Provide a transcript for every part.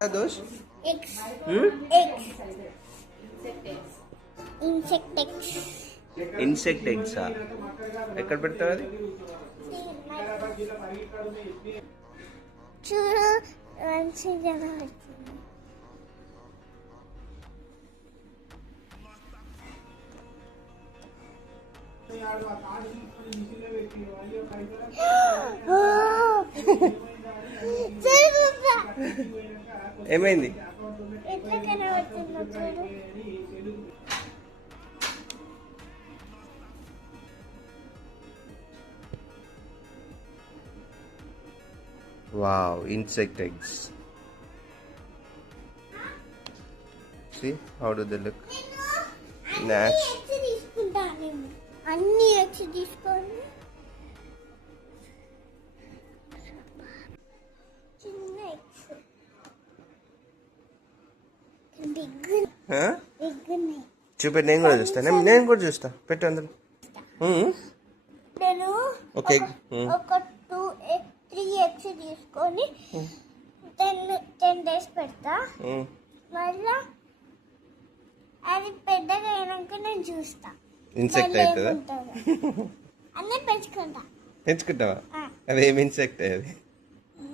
Those? Eggs. Eggs. Insect eggs. Insect ఎగ్సా? ఎక్కడ పెడతావు అది? చూడు మంచిగా వచ్చింది. ఏమైంది? ఎట్లా కనబడుతుందో చూడు. Wow, insect eggs. See how do they look? Natch. అన్ని ఎగ్స్ తీసుకొని చిన్న ఎగ్స్ బిగ్ ఉన్నాయి. చూపెట్టి నేను కూడా చూస్తా. నేను కూడా చూస్తా. పెట్టు అందులో. నేను ఓకే. ఒక 3 ఎగ్స్ తీసుకొని 10 days పెడతా. మళ్ళా అది పెద్దగా అయినాక నేను చూస్తా. ఇన్సెక్ట్ అవుతుందా? అన్నీ పెంచుకుంటా. పెంచుకుంటావా? అది ఏమి ఇన్సెక్ట్ అది?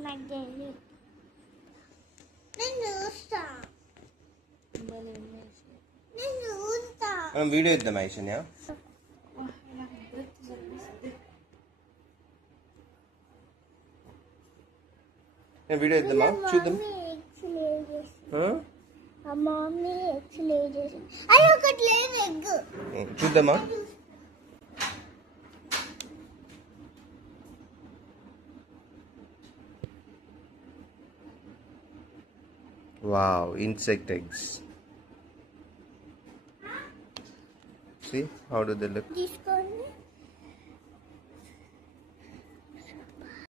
నాకు తెలియదు. నేను చూస్తా. మనం వీడియో ఇద్దాం ఐశ్వర్య. నేను వీడియో ఇద్దామా? చూద్దాం. మమ్మీ ఎగ్స్ లే చేసింది. అది ఒకటి లేదు ఎగ్. చూద్దామా? Wow, insect eggs. See how do they look? తీసుకో.